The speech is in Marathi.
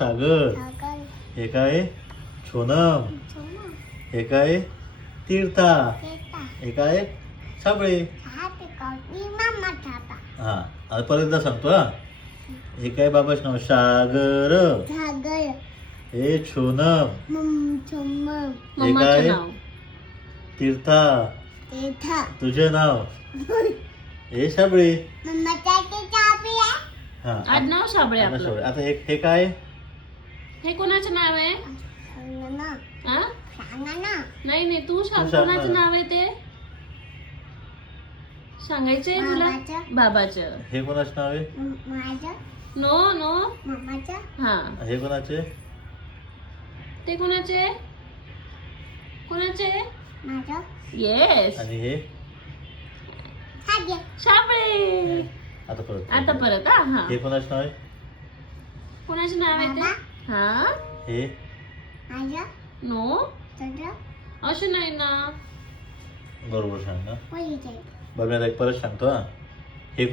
सागर. हे काय सोनम. हे काय तीर्था. हे काय साबळे. हा आता परत एकदा सांगतो हा. हे काय बाबाच नाव सागर. हे सोनम. हे काय तीर्था. तुझे नाव हे साबळे. हा आडनाव साबळे आपलं. आता हे काय हे कोणाचं नाव आहे? हा? नाही नाही तू सांग कोणाचं नाव आहे ते सांगायचंय तुला. बाबाचं. हे कोणाचं नाव आहे? No no. हा हे कोणाचे? ते कोणाचे कोणाचे? येस आणि हे साबळे. आता परत हा हा. हे कोणाचं नाव आहे? कोणाचं नाव आहे ते? हा हे नो असं नाही ना. बरोबर सांग ना. बरं मी आता एक परत सांगतो हा. हे